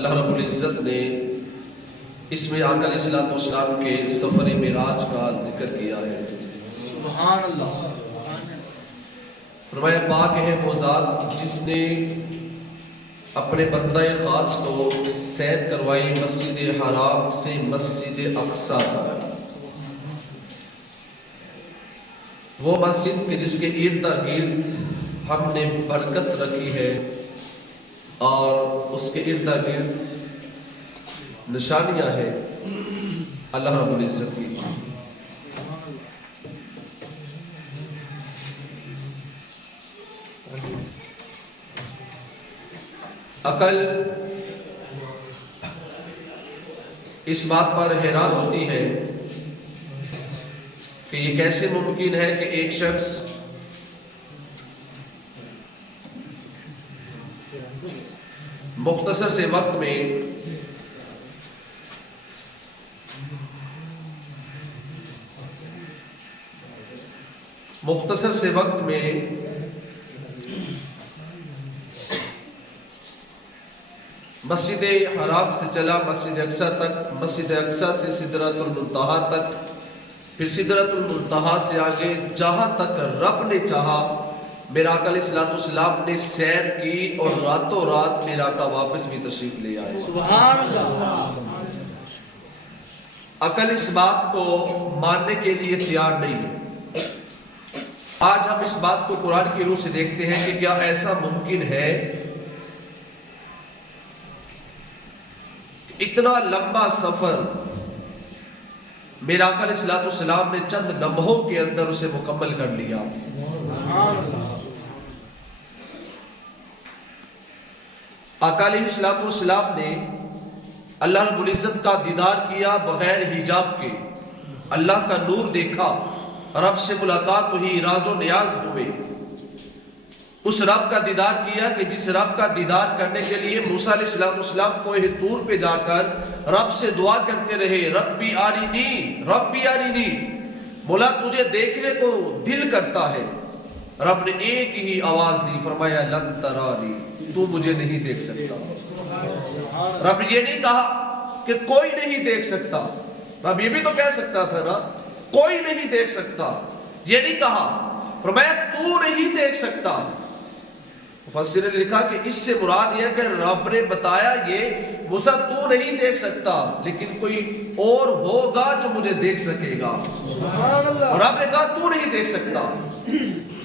اللہ رب العزت نے اس میں آقا علیہ الصلوۃ والسلام کے سفر معراج کا ذکر کیا ہے۔ سبحان اللہ۔ فرمایا پاک ہے وہ ذات جس نے اپنے بندہ خاص کو سیر کروائی مسجد حرام سے مسجد اقصیٰ تک، وہ مسجد کے جس کے ارد گرد ہم نے برکت رکھی ہے اور اس کے ارد گرد نشانیاں ہیں اللہ رب العزت کی۔ عقل اس بات پر حیران ہوتی ہے کہ یہ کیسے ممکن ہے کہ ایک شخص مختصر سے وقت میں مسجد حرام سے چلا مسجد اقصیٰ تک، مسجد اقصیٰ سے سدرۃ المنتہا تک، پھر سدرۃ المنتہا سے آگے جہاں تک رب نے چاہا میرا آقا علیہ الصلوۃ والسلام نے سیر کی اور راتوں رات میرا آقا واپس بھی تشریف لے آئے۔ سبحان اللہ۔ عقل اس بات کو ماننے کے لیے تیار نہیں ہے۔ آج ہم اس بات کو قرآن کی روح سے دیکھتے ہیں کہ کیا ایسا ممکن ہے اتنا لمبا سفر میرا آقا علیہ الصلوۃ والسلام نے چند لمحوں کے اندر اسے مکمل کر لیا۔ آقا علیہ الصلوۃ والسلام نے اللہ رب العزت کا دیدار کیا بغیر حجاب کے، اللہ کا نور دیکھا، رب سے ملاقات ہوئی، راز و نیاز ہوئے، اس رب کا دیدار کیا کہ جس رب کا دیدار کرنے کے لیے موسیٰ علیہ السلام کوہ طور پہ جا کر رب سے دعا کرتے رہے، ربی آرینی، مولا تجھے دیکھنے کو دل کرتا ہے۔ رب نے ایک ہی آواز دی، فرمایا لن ترانی، تو مجھے نہیں دیکھ سکتا۔ رب یہ نہیں کہا کہ کوئی نہیں دیکھ سکتا، رب یہ بھی تو کہہ سکتا تھا نا، کوئی نہیں دیکھ سکتا، یہ نہیں کہا، فرمایا تو نہیں دیکھ سکتا۔ مفسر نے لکھا کہ اس سے مراد یہ کہ رب نے بتایا یہ موسیٰ تو نہیں دیکھ سکتا لیکن کوئی اور ہوگا جو مجھے دیکھ سکے گا، اور رب نے کہا تو نہیں دیکھ سکتا۔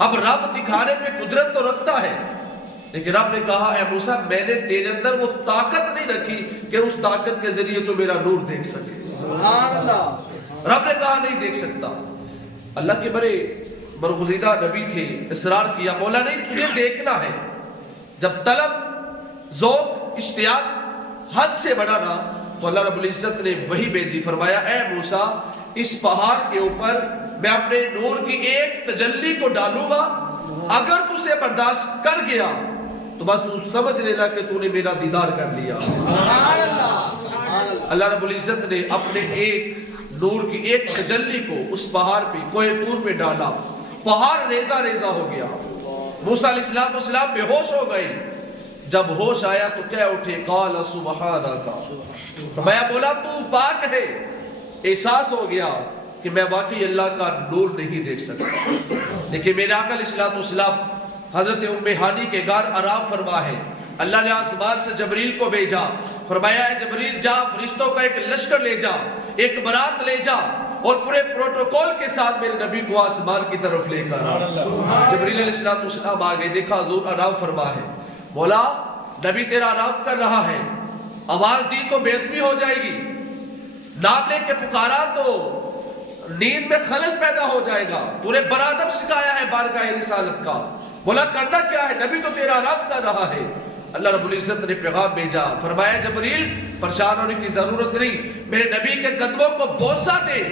اب رب دکھانے پہ قدرت تو رکھتا ہے لیکن رب نے کہا اے موسیٰ میں نے تیرے اندر وہ طاقت نہیں رکھی کہ اس طاقت کے ذریعے تو میرا نور دیکھ سکے۔ رب نے کہا نہیں دیکھ سکتا۔ اللہ کے بڑے برگزیدہ نبی تھے، اصرار کیا، مولا نہیں تجھے دیکھنا ہے۔ جب طلب، ذوق، اشتیاق حد سے بڑھا نا تو اللہ رب العزت نے وحی بھیجی، فرمایا اے موسیٰ اس پہاڑ کے اوپر میں اپنے نور کی ایک تجلی کو ڈالوں گا، اگر تو اسے برداشت کر گیا تو بس تو سمجھ لینا کہ تو نے میرا دیدار کر لیا۔ اللہ رب العزت نے اپنے ایک نور کی ایک تجلی کو اس پہاڑ پہ کوہ طور پہ ڈالا، پہاڑ ریزہ ریزہ ہو گیا، موسیٰ علیہ السلام بے ہوش ہو گئے۔ جب ہوش آیا تو کہہ اٹھے قال سبحانک، فرمایا مولا تو پاک ہے۔ احساس ہو گیا کہ میں واقعی اللہ کا نور نہیں دیکھ سکتا، لیکن میرے آقا علیہ السلام حضرت ام ہانی کے گھر آرام فرما ہے، اللہ نے آسمان سے جبریل کو بھیجا، فرمایا اے جبریل جا فرشتوں کا ایک لشکر لے جا، ایک برات لے جا اور پورے پروٹوکول کے ساتھ میرے نبی کو آسمان کی طرف لے کر آ۔ جبریل علیہ السلام آگے، دیکھا حضور آرام فرما ہے، مولا نبی تیرا آرام کر رہا ہے، آواز دی تو بے ادبی ہو جائے گی، نام لے کے پکارا تو نیند میں خلل پیدا ہو جائے گا، تو نے برادب سکھایا ہے بارگاہ رسالت کا، بولا کرنا کیا ہے، نبی تو تیرا آرام کر رہا ہے۔ اللہ رب العزت نے پیغام بھیجا، فرمایا جبریل پریشان ہونے کی ضرورت نہیں، میرے نبی کے قدموں کو بوسہ دے۔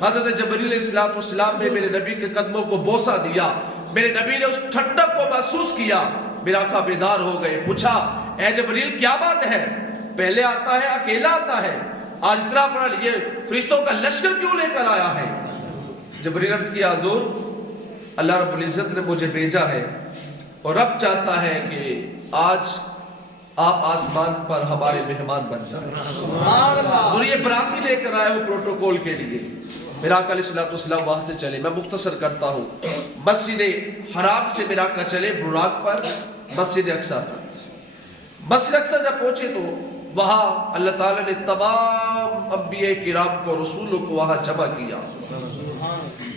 حضرت جبریل علیہ السلام نے میرے نبی کے قدموں کو بوسہ دیا، میرے نبی نے اس ٹھنڈک کو محسوس کیا، میرا آقا بیدار ہو گئے، پوچھا اے جبریل کیا بات ہے، پہلے آتا ہے اکیلا آتا ہے، آج اتنا بڑا یہ فرشتوں کا لشکر کیوں لے کر آیا ہے؟ جبریل عرض کیا حضور اللہ رب العزت نے مجھے بھیجا ہے اور رب چاہتا ہے کہ آج آپ آسمان پر ہمارے مہمان بن جائیں. سبحان اللہ. اور یہ براتی لے کر آئے ہو پروٹوکول کے لیے. میرا آقا علیہ الصلوۃ والسلام وہاں سے چلے. میں مختصر کرتا ہوں. مسجد حرام سے میرا آقا چلے براق پر مسجد اقصیٰ تک. مسجد اقصیٰ جب پہنچے تو وہاں اللہ تعالیٰ نے تمام انبیاء کرام کو رسولوں کو وہاں جمع کیا.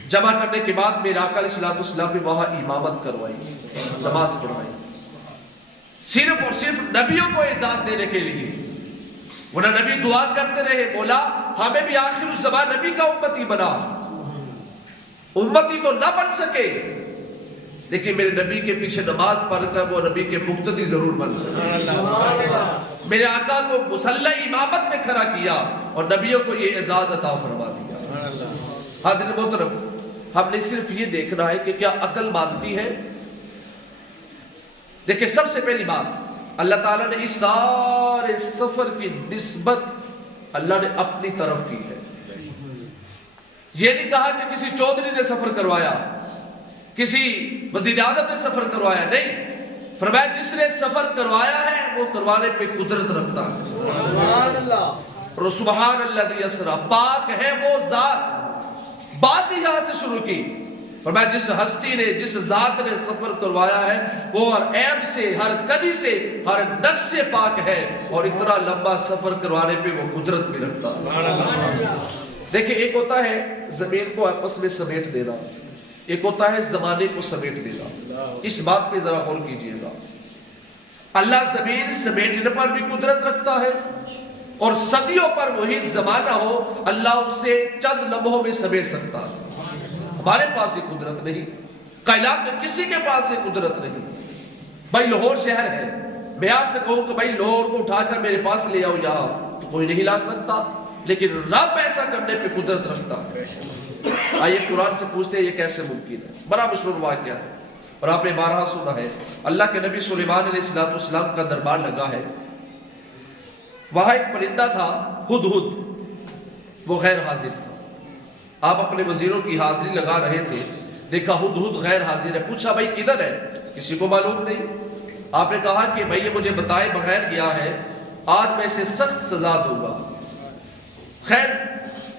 جمع کرنے کے بعد میرا آقا علیہ الصلوۃ والسلام نے وہاں امامت کروائی, نماز پڑھائی, صرف اور صرف نبیوں کو اعزاز دینے کے لیے. ورنہ نبی دعا کرتے رہے, بولا ہمیں بھی آخر الزمان نبی کا امتی بنا. امتی تو نہ بن سکے لیکن میرے نبی کے پیچھے نماز پڑھ کر وہ نبی کے مقتدی ضرور بن سکے. میرے آقا کو مصلی امامت میں کھڑا کیا اور نبیوں کو یہ اعزاز عطا فرما دیا. حاضرین محترم, ہم نے صرف یہ دیکھنا ہے کہ کیا عقل مانتی ہے. دیکھیں, سب سے پہلی بات, اللہ تعالیٰ نے اس سارے سفر کی نسبت اللہ نے اپنی طرف کی ہے. یہ نہیں کہا کہ کسی چودھری نے سفر کروایا, کسی وزیر اعظم نے سفر کروایا, نہیں. فرمایا جس نے سفر کروایا ہے وہ کروانے پہ قدرت رکھتا ہے. سبحان اللہ. اور سبحان الذی اسری, پاک ہے وہ ذات. بات ہی یہاں سے شروع کی. فرمایا جس ہستی نے, جس ذات نے سفر کروایا ہے وہ ہر عیب سے, ہر کجی سے, ہر نقص سے پاک ہے, اور اتنا لمبا سفر کروانے پہ وہ قدرت بھی رکھتا ہے. دیکھیں, ایک ہوتا ہے زمین کو آپس میں سمیٹ دینا, ایک ہوتا ہے زمانے کو سمیٹ دینا. اس بات پہ ذرا غور کیجئے گا. اللہ زمین سمیٹنے پر بھی قدرت رکھتا ہے, اور صدیوں پر وہی زمانہ ہو اللہ اسے چند لمحوں میں سمیٹ سکتا ہے. ہمارے پاس یہ قدرت نہیں, کائنات میں کسی کے پاس یہ قدرت نہیں. بھائی لاہور شہر ہے, میں آپ سے کہوں کہ بھائی لاہور کو اٹھا کر میرے پاس لے آؤ یہاں, تو کوئی نہیں لا سکتا, لیکن رب ایسا کرنے پہ قدرت رکھتا ہے. آئیے قرآن سے پوچھتے ہیں یہ کیسے ممکن ہے. بڑا مشہور واقعہ ہے اور آپ نے بارہا سنا ہے. اللہ کے نبی سلیمان علیہ السلام کا دربار لگا ہے. وہاں ایک پرندہ تھا ہدہد, وہ غیر حاضر تھا. آپ اپنے وزیروں کی حاضری لگا رہے تھے, دیکھا ہدہد غیر حاضر ہے. پوچھا بھائی کدھر ہے, کسی کو معلوم نہیں. آپ نے کہا کہ بھائی یہ مجھے بتائے بغیر گیا ہے, آج میں اسے سخت سزا دوں گا. خیر,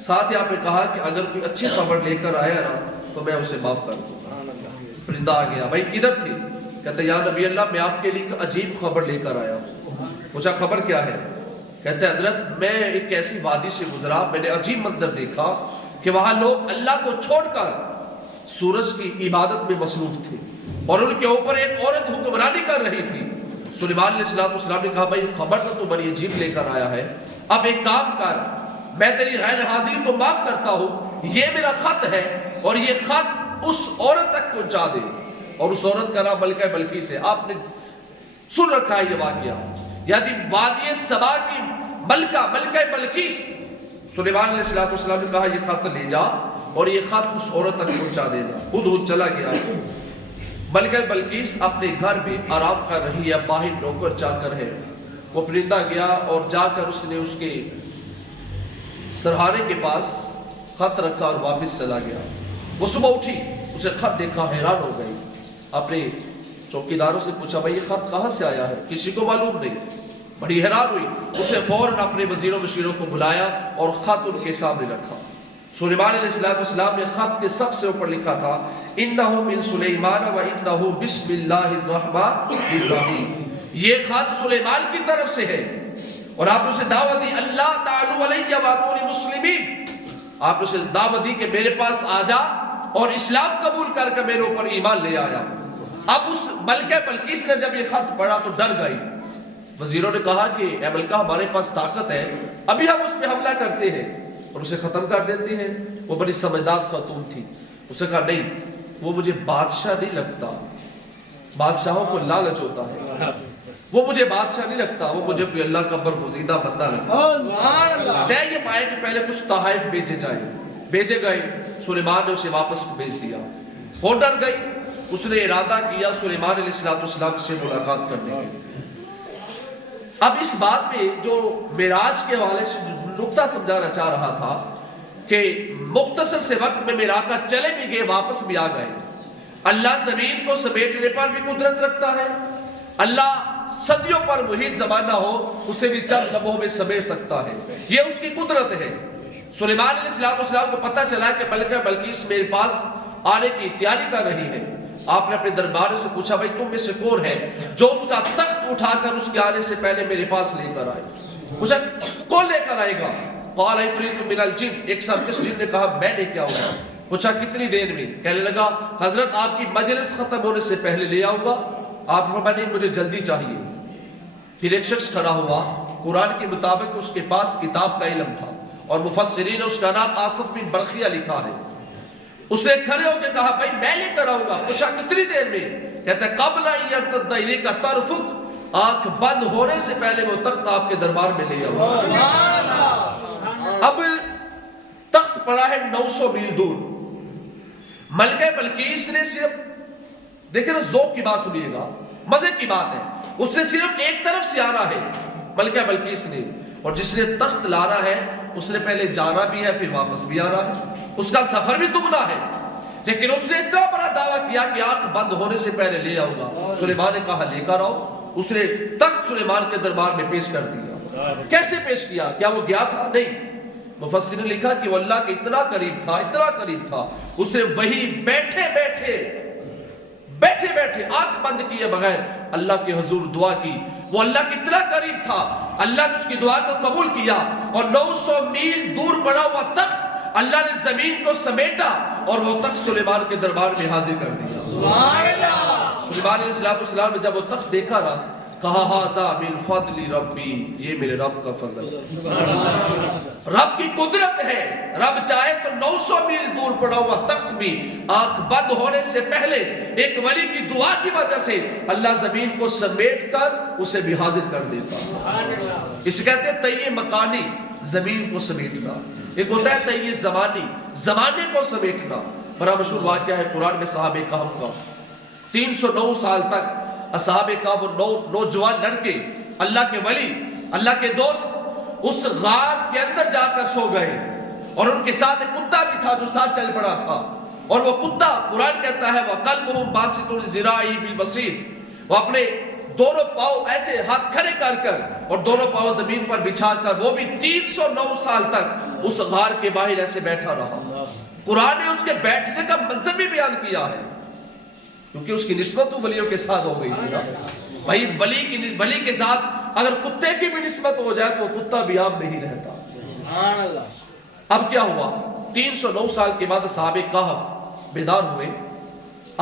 ساتھ ہی آپ نے کہا کہ اگر کوئی اچھی خبر لے کر آیا نا تو میں اسے معاف کر دوں گا. پرندہ آ گیا, بھائی کدھر تھی؟ کہتے یا نبی اللہ میں آپ کے لیے ایک عجیب خبر لے کر آیا ہوں. پوچھا خبر کیا ہے؟ کہتے حضرت میں ایک ایسی وادی سے گزرا, میں نے عجیب منظر دیکھا کہ وہاں لوگ اللہ کو چھوڑ کر سورج کی عبادت میں مصروف تھے, اور ان کے اوپر ایک عورت حکمرانی کر رہی تھی. سلیمان علیہ السلام نے کہا بھائی خبر تو بڑی عجیب لے کر آیا ہے, اب ایک کام کر, میں تیری غیر حاضری کو معاف کرتا ہوں, یہ میرا خط ہے اور یہ خط اس عورت تک پہنچا دے. اور اس عورت کا نام ملکہ بلقیس ہے. آپ نے سن رکھا ہے یہ واقعہ, یعنی وادی سبا کی ملکہ بلقیس. سلیمان علیہ السلام نے کہا یہ خط لے جا اور یہ خط اس عورت تک پہنچا دے جا. خود چلا گیا. ملکہ بلقیس اپنے گھر میں آرام کر رہی ہے, باہر نوکر جا کر ہے. وہ پرندہ گیا اور جا کر اس نے اس کے سرہانے کے پاس خط رکھا اور واپس چلا گیا. وہ صبح اٹھی, اسے خط دیکھا, حیران ہو گئی. اپنے چوکیداروں سے پوچھا بھائی یہ خط کہاں سے آیا ہے؟ کسی کو معلوم نہیں. بڑی حیران ہوئی. اسے فوراً اپنے وزیروں مشیروں کو بلایا اور خط ان کے سامنے رکھا. سلیمان علیہ السلام نے خط کے سب سے اوپر لکھا تھا انہو من سلیمان و انہو بسم اللہ الرحمن الرحیم. یہ خط سلیمان کی طرف سے ہے اور آپ نے اسے دعوت دی اللہ تعالی علیہ واتونی مسلمین. آپ نے اسے دعوت دی کہ میرے پاس آ جا اور اسلام قبول کر کے میرے اوپر ایمان لے آیا. اب اس ملکہ بلقیس نے جب یہ خط پڑھا تو ڈر گئی. وزیروں نے کہا کہ اے ملکہ ہمارے پاس طاقت ہے, ابھی ہم اس پہ حملہ کرتے ہیں اور اسے ختم کر دیتے ہیں. وہ بڑی سمجھدار خاتون تھی. اس نے کہا نہیں, وہ مجھے بادشاہ نہیں لگتا, بادشاہوں کو لالچ ہوتا ہے, وہ مجھے بادشاہ نہیں لگتا, وہ مجھے کوئی اللہ کا برگزیدہ بندہ لگتا. طے یہ پائے کہ پہلے کچھ تحائف بھیجے جائیں. بھیجے گئے. سلیمان نے اسے واپس بھیج دیا. وہ ڈر گئی. اس نے ارادہ کیا سلیمان علیہ السلام سے ملاقات کرنے کی. اب اس بات میں جو معراج کے حوالے سے نقطہ سمجھانا چاہ رہا تھا کہ مختصر سے وقت میں میرا آقا چلے بھی گئے, واپس بھی آ گئے. اللہ زمین کو سمیٹنے پر بھی قدرت رکھتا ہے, اللہ صدیوں پر محیط زمانہ ہو اسے بھی چند لمحوں میں سمیٹ سکتا ہے. یہ اس کی قدرت ہے. سلیمان علیہ السلام کو پتہ چلا کہ بلقیس میرے پاس آنے کی تیاری کر رہی ہے. آپ نے اپنے درباروں سے پوچھا بھائی تم میں سے کون ہے جو اس کا تخت اٹھا کر اس کے آنے سے پہلے میرے پاس لے کر آئے. پوچھا کون لے کر آئے گا؟ قال عفریت من الجن، ایک سرکش جن نے کہا میں لے کے آؤں گا. پوچھا کتنی دیر میں؟ کہنے لگا حضرت آپ کی مجلس ختم ہونے سے پہلے لے آؤں گا. آپ نے فرمایا نہیں مجھے جلدی چاہیے. پھر ایک شخص کھڑا ہوا، قرآن کے مطابق اس کے پاس کتاب کا علم تھا اور مفسرین نے اس کا نام آصف بن برقیہ لکھا ہے. اس نے کھڑے ہو کے کہا بھائی میں لے کر آؤں گا. پوچھا کتنی دیر میں؟ کہتا ہے قبل ان یرتد الیک طرفک، آنکھ بند ہونے سے پہلے وہ تخت آپ کے دربار میں لے آؤں گا. اب تخت پڑا ہے 900 میل دور. ملکہ بلقیس نے صرف دیکھیں نا، ذوق کی بات سنیے گا، مزے کی بات ہے، اس نے صرف ایک طرف سے آنا ہے ملکہ بلقیس نے، اور جس نے تخت لانا ہے اس نے پہلے جانا بھی ہے پھر واپس بھی آنا ہے. اس کا سفر بھی دگنا ہے، لیکن اس نے اتنا بڑا دعویٰ کیا کہ آنکھ بند ہونے سے پہلے لے آؤں گا. سلیمان نے کہا لے کر آؤ. اس نے تخت سلیمان کے دربار میں پیش کر دیا. کیسے پیش کیا؟ کیا وہ گیا تھا؟ نہیں. مفسر نے لکھا کہ وہ اللہ کے اتنا قریب تھا، اتنا قریب تھا، اس نے وہی بیٹھے بیٹھے آنکھ بند کیے بغیر اللہ کے حضور دعا کی. وہ اللہ کے اتنا قریب تھا، اللہ نے اس کی دعا کو قبول کیا اور 900 میل دور پڑا ہوا تخت اللہ نے زمین کو سمیٹا اور وہ تخت سلیمان کے دربار میں حاضر کر دیا. سلیمان علیہ السلام نے جب وہ تخت دیکھا نا، کہا ھذا من فضل ربی، یہ میرے رب کا فضل ہے، رب کی قدرت ہے. رب چاہے تو 900 میل دور پڑا ہوا تخت بھی آنکھ بند ہونے سے پہلے ایک ولی کی دعا کی وجہ سے اللہ زمین کو سمیٹ کر اسے بھی حاضر کر دیتا. اسے کہتے ہیں تیہ مکانی، زمین کو سمیٹنا. ایک ہوتا ہے تیہ زمانی، زمانے کو سمیٹنا. بڑا مشہور واقعہ ہے قرآن میں صحابہ کہف کا. 309 سال تک اصحاب کہف وہ نوجوان لڑکے، اللہ کے ولی، اللہ کے دوست اس غار کے اندر جا کر سو گئے، اور ان کے ساتھ ایک کتا بھی تھا جو ساتھ چل پڑا تھا. اور وہ کتا قرآن کہتا ہے وَقَلْبُهُمْ بَاسِطٌ ذِرَاعِهِ بِالْوَصِيدِ، وہ اپنے دونوں پاؤں ایسے ہاتھ کھڑے کر اور دونوں پاؤں زمین پر بچھا کر وہ بھی 309 سال تک اس غار کے باہر ایسے بیٹھا رہا. قرآن نے اس کے بیٹھنے کا منظر بھی بیان کیا ہے، کیونکہ اس کی نسبت ولیوں کے ساتھ ہو گئی تھی نا. بھائی ولی کے ساتھ اگر کتے کی بھی نسبت ہو جائے تو کتا بھی عام نہیں رہتا. اب کیا ہوا؟ 309 سال کے بعد صحابہ کہف بیدار ہوئے،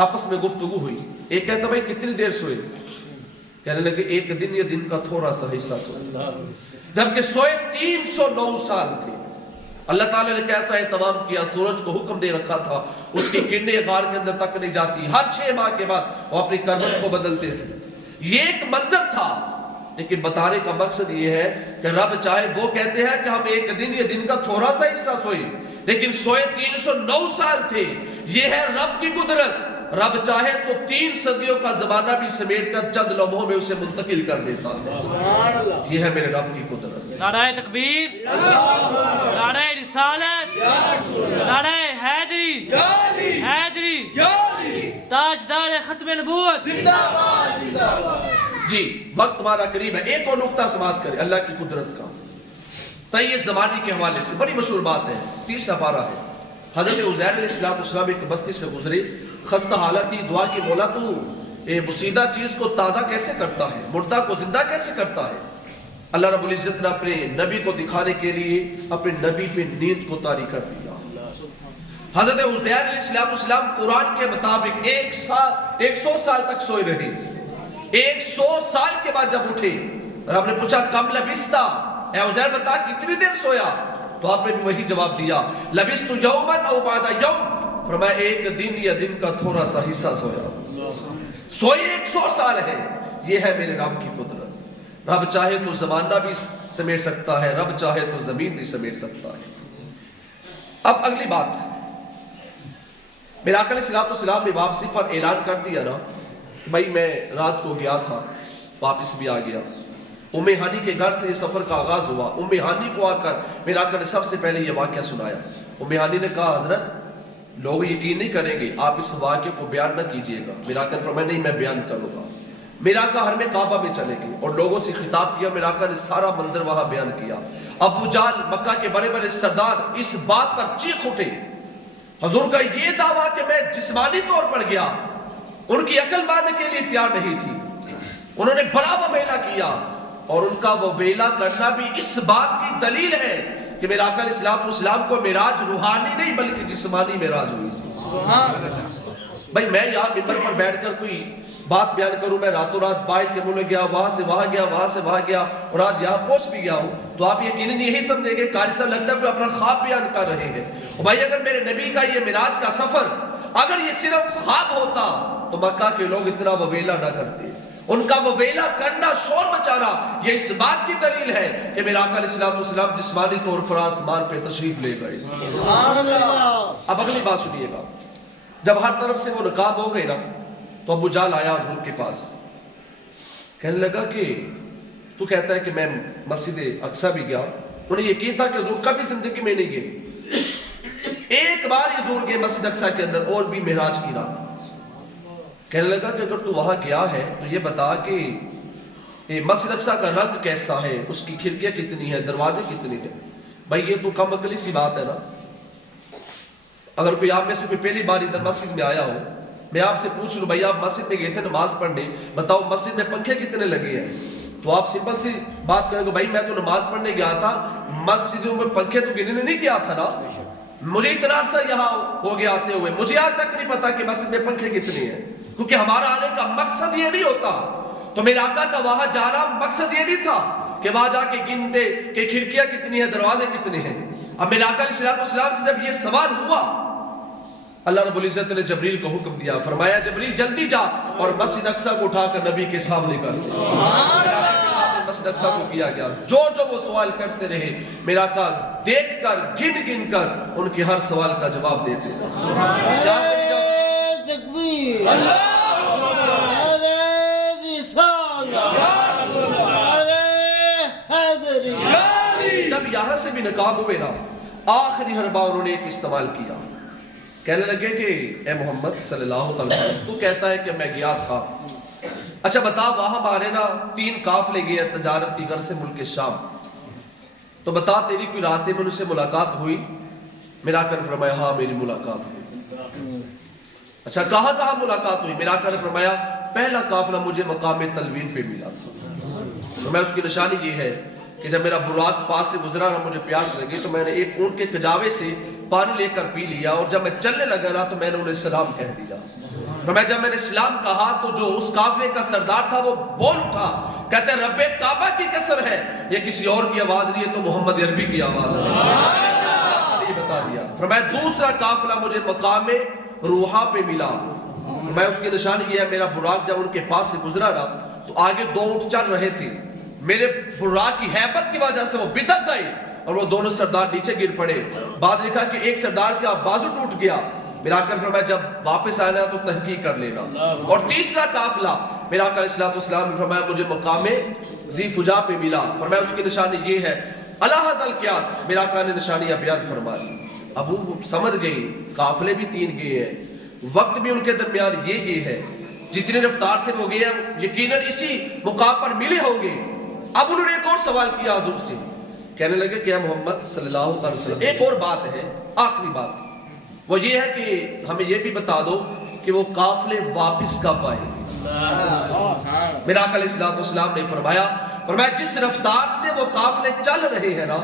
آپس میں گفتگو ہوئی. ایک کہتا بھائی کتنی دیر سوئے؟ کہنے لگے ایک دن یا دن کا تھوڑا سا حصہ سوئے، جبکہ سوئے 309 سال تھے. اللہ تعالیٰ نے کیسا اہتمام کیا، سورج کو حکم دے رکھا تھا اس کی کرنیں غار کے اندر تک نہیں جاتی، ہر 6 ماہ کے بعد وہ اپنی کروٹ کو بدلتے تھے. یہ ایک منظر تھا، لیکن بتانے کا مقصد یہ ہے کہ رب چاہے، وہ کہتے ہیں کہ ہم ایک دن یا دن کا تھوڑا سا حصہ سوئے، لیکن سوئے 309 سال تھے. یہ ہے رب کی قدرت. رب چاہے تو 3 صدیوں کا زمانہ بھی سمیٹ کر چند لمحوں میں اسے منتقل کر دیتا ہے. یہ ہے میرے رب کی قدرت. نعرہ تکبیر، نعرہ رسالت، نعرہ حیدری، تاجدار ختم نبوت. جی وقت ہمارا قریب ہے. ایک اور نقطہ سماعت کریں اللہ کی قدرت کا. تیہ زمانی کے حوالے سے بڑی مشہور بات ہے. 30واں پارہ ہے. حضرت عزیر علیہ السلام ایک بستی سے گزرے، خستہ حالت تھی. دعا کی مولا تو بسیدہ چیز کو تازہ کیسے کرتا ہے، مردہ کو زندہ کیسے کرتا ہے. اللہ رب العزت نے اپنے نبی کو دکھانے کے لیے اپنے نبی پہ نیند کو طاری کر دیا. حضرت عزیر علیہ السلام قرآن کے مطابق 100 سال تک سوئے رہے. 100 سال کے بعد جب اٹھے، رب نے پوچھا کم لبستا، اے عزیر بتا کتنی دیر سویا؟ تو آپ نے بھی وہی جواب دیا، لبست یومن او بعد یوم، فرمایا ایک دن یا دن کا تھوڑا سا حصہ سویا. سوئے 100 سال ہے. یہ ہے میرے رب کی قدرت. رب چاہے تو زمانہ بھی سمیٹ سکتا ہے، رب چاہے تو زمین بھی سمیٹ سکتا ہے. اب اگلی بات، میرے آقا علیہ السلام نے واپسی پر اعلان کر دیا نا، بھائی میں رات کو گیا تھا واپس بھی آ گیا. ام ہانی کے گھر سے سفر کا آغاز ہوا. ام ہانی کو آ کر میرے آقا نے سب سے پہلے یہ واقعہ سنایا. ام ہانی نے کہا حضرت لوگ یقین نہیں کریں گے، آپ اس واقعے کو بیان نہ کیجئے گا. میرے آقا نے فرمایا نہیں میں بیان کروں گا. میرا آقا حرم کعبہ میں چلے گئے اور لوگوں سے خطاب کیا. میرا آقا نے سارا منظر وہاں بیان کیا. ابو جہل مکہ کے بڑے بڑے سردار اس بات پر چیخ اٹھے. حضور کا یہ دعویٰ کہ میں جسمانی طور پر گیا, ان کی عقل ماننے کے لیے تیار نہیں تھی. انہوں نے بڑا وبیلہ کیا, اور ان کا وبیلہ کرنا بھی اس بات کی دلیل ہے کہ میرا آقا علیہ السلام کو معراج روحانی نہیں بلکہ جسمانی معراج ہوئی تھی. بھائی میں یہاں ممبر پر بیٹھ کر کوئی بات بیان کروں, میں راتوں رات باہر کے ملک گیا, وہاں سے وہاں گیا, وہاں سے وہاں گیا, اور آج یہاں پہنچ بھی گیا ہوں, تو آپ یقیناً یہی سمجھیں گے قاری صاحب لگتا ہے کہ اپنا خواب بیان کر رہے ہیں. اور بھائی اگر میرے نبی کا یہ معراج کا سفر اگر یہ صرف خواب ہوتا تو مکہ کے لوگ اتنا وبیلہ نہ کرتے. ان کا وبیلہ کرنا, شور مچانا, یہ اس بات کی دلیل ہے کہ میرا آقا علیہ السلام جسمانی طور پر آسمان پہ تشریف لے گئے. اب اگلی بات سنیے گا. جب ہر طرف سے وہ نقاب ہو گئے نا, تو ابو جہل آیا حضور کے پاس, کہنے لگا کہ تو کہتا ہے کہ میں مسجد اقصی بھی گیا. انہیں یقین تھا کہ حضور کبھی زندگی میں نہیں گئے. ایک بار ہی حضور کے مسجد اقصی کے اندر, اور بھی معراج کی رات. کہنے لگا کہ اگر تو وہاں گیا ہے تو یہ بتا کہ مسجد اقصی کا رنگ کیسا ہے, اس کی کھڑکیاں کتنی ہیں, دروازے کتنے ہیں. بھائی یہ تو کم عقلی سی بات ہے نا. اگر کوئی آپ میں سے کوئی پہلی بار ادھر مسجد میں آیا ہو, میں آپ سے پوچھ لوں بھائی آپ مسجد میں گئے تھے نماز پڑھنے, بتاؤ مسجد میں پنکھے کتنے لگے ہیں, تو آپ سمپل سی بات کہیں گے بھائی میں تو نماز پڑھنے گیا تھا, مسجدوں میں پنکھے تو گننے نہیں گیا تھا نا, مجھے اتنا عرصہ یہاں ہو گیا آتے ہوئے, مجھے آج تک نہیں پتا کہ مسجد میں پنکھے کتنے ہیں, کیونکہ ہمارا آنے کا مقصد یہ نہیں ہوتا. تو میرے آقا کا وہاں جانا مقصد یہ نہیں تھا کہ وہاں جا کے گنتے کہ کھڑکیاں کتنی ہیں, دروازے کتنے ہیں. اب میرے آقا علیہ السلام سے جب یہ سوال ہوا, اللہ رب العزت نے جبریل کو حکم دیا, فرمایا جبریل جلدی جا اور مسجد اقصی کو اٹھا کر نبی کے سامنے کر دے. میرے آقا کے سامنے مسجد اقصی کو کیا گیا. جو وہ سوال کرتے رہے, میرا آقا دیکھ کر گن گن کر ان کے ہر سوال کا جواب دیتے. جب یہاں سے بھی نقاب ہوئے نا, آخری حربہ انہوں نے ایک استعمال کیا. کہنے لگے کہ اے محمد صلی اللہ علیہ وسلم, تو کہتا ہے کہ میں گیا تھا, اچھا بتا وہاں ہمارے نا 3 قافلے گئے تجارت کی غرض سے ملک شام, تو بتا تیری کوئی راستے میں ان سے ملاقات ہوئی. میرا آقا نے فرمایا ہاں میری ملاقات ہوئی. اچھا کہاں کہاں ملاقات ہوئی؟ میرا آقا نے فرمایا پہلا قافلہ مجھے مقام تلوین پہ ملا تھا. تو میں اس کی نشانی یہ ہے کہ جب میرا براق پاس سے گزرا نا, مجھے پیاس لگی تو میں نے ایک اونٹ کے کجاوے سے پانی لے کر پی لیا, اور جب میں چلنے لگا نا تو میں نے انہیں سلام کہہ دیا. جب میں نے سلام کہا تو جو اس قافلے کا سردار تھا وہ بول اٹھا, کہتے ہیں رب کعبہ کی قسم ہے یہ کسی اور کی آواز نہیں ہے, تو محمد عربی کی آواز ہے. بتا دیا. فرمایا دوسرا قافلہ مجھے مقام روحا پہ ملا. میں اس کی نشانی یہ ہے, میرا براق جب ان کے پاس سے گزرا نا تو آگے 2 اونٹ چل رہے تھے, میرے براق کی ہیبت کی وجہ سے وہ بتک گئے اور وہ دونوں سردار نیچے گر پڑے. بعد لکھا کہ ایک سردار کا بازو ٹوٹ گیا. میرا آقا نے فرمایا جب واپس آنا تو تحقیق کر لینا. اور تیسرا قافلہ میرا آقا علیہ السلام نے فرمایا مجھے مقام ذی فجا پہ ملا. فرمایا اس کی نشانی یہ ہے الہد القیاس. میرا آقا نے نشانیاں بیان فرما دی. اب وہ سمجھ گئی قافلے بھی 3 گئے ہیں, وقت بھی ان کے درمیان یہ ہے, جتنی رفتار سے وہ گئے ہیں یقیناً اسی مقام پر ملے ہوں گے. اب انہوں نے ایک اور سوال کیا حضور سے, کہنے لگے کہ محمد صلی اللہ علیہ وسلم ایک اور بات ہے, آخری بات, وہ یہ ہے کہ ہمیں یہ بھی بتا دو کہ وہ قافلے واپس کب آئے. میرا آقا علیہ السلام نے فرمایا جس رفتار سے وہ قافلے چل رہے ہیں نا,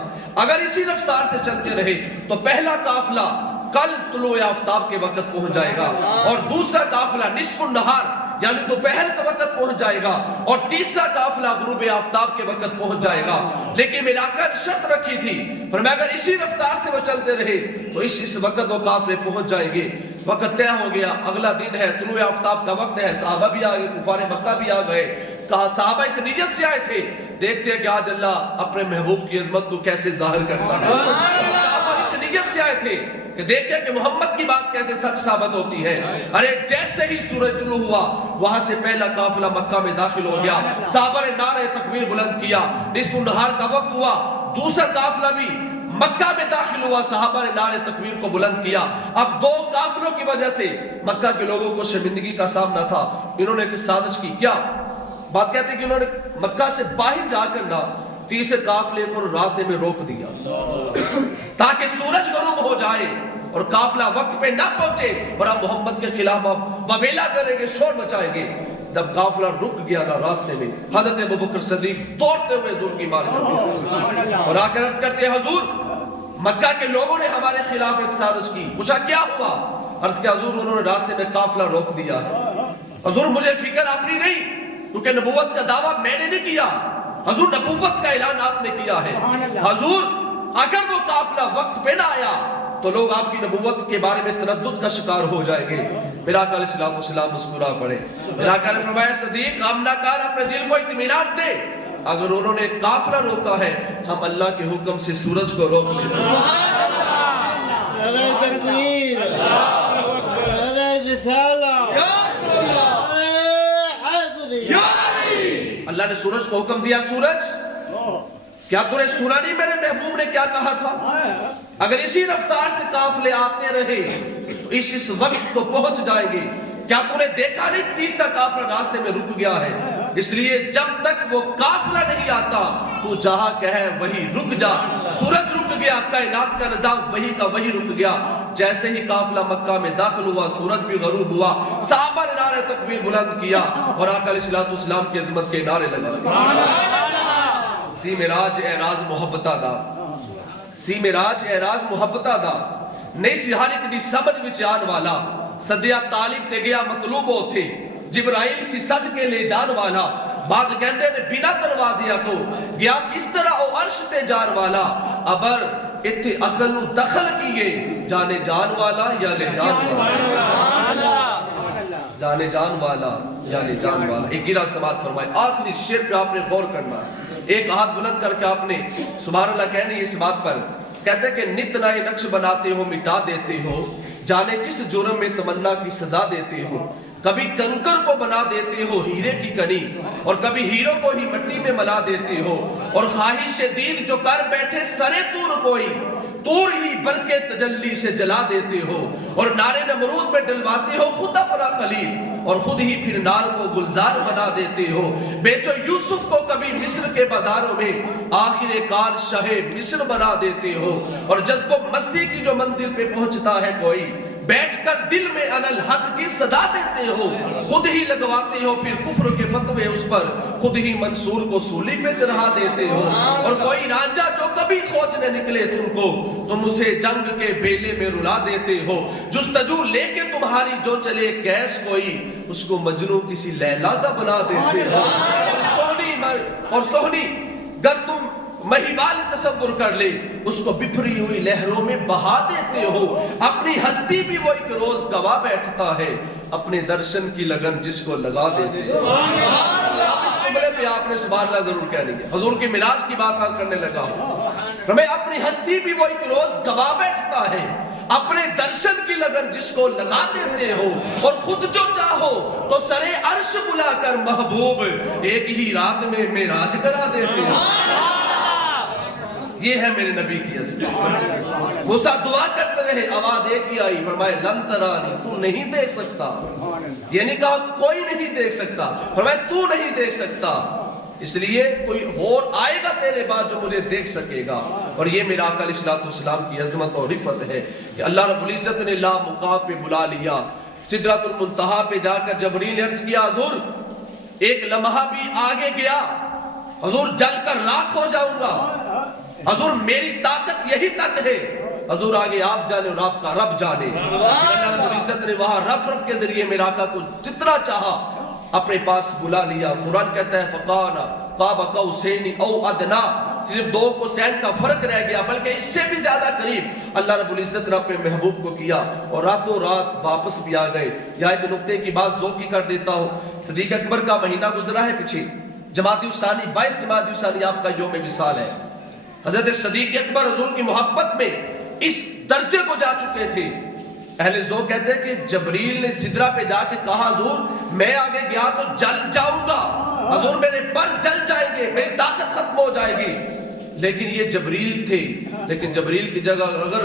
اگر اسی رفتار سے چلتے رہے تو پہلا قافلہ کل طلوع آفتاب کے وقت پہنچ جائے گا, اور دوسرا قافلہ نصف النہار یعنی دوپہر کے وقت پہنچ جائے گا, اور تیسرا قافلہ غروب آفتاب کے وقت پہنچ جائے گا. لیکن میرے آقا نے شرط رکھی تھی, فرمایا اگر اسی رفتار سے وہ چلتے رہے تو اس وقت وہ قافلے پہنچ جائیں گے. وقت طے ہو گیا, اگلا دن ہے, طلوع آفتاب کا وقت ہے, صحابہ بھی آ گئے, کفار مکہ بھی آ گئے. کہا صحابہ اس نیت سے آئے تھے, دیکھتے ہیں کہ آج اللہ اپنے محبوب کی عظمت کو کیسے ظاہر کرتا ہے. کافر اس نیت سے آئے تھے کہ دیکھتے ہیں کہ محمد کی بات کیسے سچ ثابت ہوتی ہے. ارے جیسے ہی سورج طلوع ہوا وہاں سے پہلا قافلہ مکہ میں داخل ہو گیا, صحابہ نے نعرہ تکبیر بلند کیا, نصف النہار کا وقت ہوا, دوسرا قافلہ بھی مکہ میں داخل ہوا, صحابہ نے نعرہ تکبیر کو بلند کیا. اب 2 قافلوں کی وجہ سے مکہ کے لوگوں کو شرمندگی کا سامنا تھا. انہوں نے ایک سازش کی, کیا بات کہتے ہیں کہ انہوں نے مکہ سے باہر جا کر نہ تیسرے قافلے کو راستے میں روک دیا تاکہ سورج غروب ہو جائے اور قافلہ وقت پہ نہ پہنچے اور آپ محمد کے خلاف وویلا کریں گے، شور مچائیں گے۔ جب قافلہ رک گیا نا راستے میں، حضرت ابوبکر صدیق دوڑتے ہوئے حضور کی بارگاہ میں اور آ کر عرض کرتے ہیں حضور مکہ کے لوگوں نے ہمارے خلاف ایک سازش کی۔ پوچھا کیا ہوا؟ عرض کیا حضور انہوں نے راستے میں قافلہ روک دیا۔ حضور مجھے فکر اپنی نہیں، کیونکہ نبوت کا دعویٰ میں نے نہیں کیا، حضور نبوت کا اعلان آپ نے کیا ہے۔ حضور اگر وہ قافلہ وقت پہ نہ آیا تو لوگ آپ کی نبوت کے بارے میں تردد کا شکار ہو جائیں گے۔ میرا آقا علیہ السلام مسکرا پڑے۔ میرا آقا نے فرمایا صدیق غم نہ کر، اپنے دل کو اطمینان دے، اگر انہوں نے قافلہ روکا ہے ہم اللہ کے حکم سے سورج کو روک لیں گے۔ نعرہ تکبیر، نعرہ رسالہ، نعرہ حیدری۔ اللہ نے سورج کو حکم دیا، سورج کیا تو نے سنا نہیں میرے محبوب نے کیا کہا تھا؟ اگر اسی رفتار سے قافلے آتے رہے تو اس وقت کو پہنچ جائیں گے۔ کیا تو نے دیکھا نہیں تیسرا قافلہ راستے میں رک گیا ہے؟ اس لیے جب تک وہ قافلہ نہیں آتا تو جہاں کہے وہی رک جا۔ سورج رک گیا، کائنات کا نظام وہی کا وہی رک گیا۔ جیسے ہی قافلہ مکہ میں داخل ہوا سورج بھی غروب ہوا، صحابہ نے نعرہ تکبیر بلند کیا اور آقا علیہ السلام کی عظمت کے نعرے لگائے۔ سی میراج اعراض محبتہ دا، سی میراج اعراض محبتہ دا، نہیں سی ہر ایک دی سمجھ وچ آن والا، صدیہ طالب تے گیا مطلوب ہوتے، جبرائیل سی صد کے لے جان والا، بعد کہندے نے بنا دروازیہ تو گیا کس طرح او عرش تے جان والا، ابر اتھے عقل نو دخل کیے جانے جان والا یا لے جان والا، جانے جان والا یا لے جان والا۔ ایک گرہ سماعت فرمائے، آخری شعر پہ آپ نے غور کرنا ہے۔ ایک ہاتھ بلند کر کے آپ نے سبحان اللہ کہنے اس بات پر کہتے کہ نت نئے نقش بناتے ہو مٹا دیتے ہو، جانے کس جرم میں تمنا کی سزا دیتے ہو، کبھی کنکر کو بنا دیتے ہو ہیرے کی کنی اور کبھی ہیرو کو ہی مٹی میں ملا دیتے ہو، اور خواہش دید جو کر بیٹھے سرے تور کوئی تور ہی برکے تجلی سے جلا دیتے ہو، اور نارے نمرود میں ڈلواتے ہو خود اپنا خلیل اور خود ہی پھر نار کو گلزار بنا دیتے ہو، بیچو یوسف کو کبھی مصر کے بازاروں میں آخر کار شاہ مصر بنا دیتے ہو، اور جذب و مستی کی جو منزل پہ پہنچتا ہے کوئی بیٹھ کر دل میں انا الحق کی صدا دیتے ہو، خود ہی لگواتے ہو پھر کفر کے فتوے اس پر، خود ہی منصور کو سولی پہ چڑھا دیتے ہو، اور کوئی رانجا جو کبھی کھوجنے نکلے تم کو تم اسے جنگ کے بیلے میں رلا دیتے ہو، جستجو لے کے تمہاری جو چلے کیس کوئی اس کو مجنوں کسی لیلا کا بنا دیتے ہو، اور سہنی گر تم مہیبال تصور کر لے اس کو بپھری ہوئی لہروں میں بہا دیتے ہو، اپنی ہستی بھی وہ ایک روز گوا بیٹھتا ہے، اپنے درشن کی لگن جس کو لگا دیتے ہو۔ اب اس جملے پہ آپ نے سبحان اللہ ضرور کہہ لیا، حضور کی معراج کی بات آپ کرنے لگا ہمیں اپنی ہستی بھی وہ ایک روز گوا بیٹھتا ہے، اپنے درشن کی لگن جس کو لگا دیتے ہو، اور خود جو چاہو تو سرے عرش بلا کر محبوب ایک ہی رات میں معراج کرا دیتے ہو۔ یہ ہے میرے نبی کی عظمت۔ موسیٰ دعا کرتے رہے، آواز ایک ہی آئی، فرمائے لن ترانی، تو نہیں دیکھ سکتا، یہ نہیں کہا کوئی نہیں دیکھ سکتا، فرمائے تو نہیں دیکھ سکتا، اس لیے کوئی اور آئے گا تیرے بعد جو مجھے دیکھ سکے گا۔ اور یہ میرا آقا علیہ السلام کی عظمت اور رفعت ہے کہ اللہ رب العزت نے لا مقام پہ بلا لیا، سدرۃ المنتہا پہ جا کر جبریل نے عرض کیا حضور ایک لمحہ بھی آگے گیا حضور جل کر راکھ ہو جاؤں گا، حضور میری طاقت یہی تک ہے، حضور آگے آپ جانے اور آپ کا رب جانے۔ اللہ رب العزت نے وہاں رف کے ذریعے میرا آقا کو جتنا چاہا اپنے پاس بلا لیا۔ قرآن کہتا ہے فَقَانَ قَابَ قَوْسَيْنِ أَوْ أَدْنَا، صرف دو قوسین کا فرق رہ گیا، بلکہ اس سے بھی زیادہ قریب اللہ رب العزت نے اپنے محبوب کو کیا، اور راتوں رات واپس بھی آ گئے۔ یہاں ایک نقطے کی بات ذوقی کر دیتا ہوں، صدیق اکبر کا مہینہ گزرا ہے پیچھے، جمادی الثانی 22 جمادی الثانی آپ کا یوم وصال ہے۔ حضرت صدیق اکبر حضور کی محبت میں اس درجے کو جا چکے تھے، اہل ذوق کہتے ہیں کہ جبریل نے سدرہ پہ جا کے کہا حضور میں آگے گیا تو جل جاؤں گا، حضور میرے پر جل جائیں گے، میری طاقت ختم ہو جائے گی، لیکن یہ جبریل تھے، لیکن جبریل کی جگہ اگر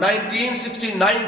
1969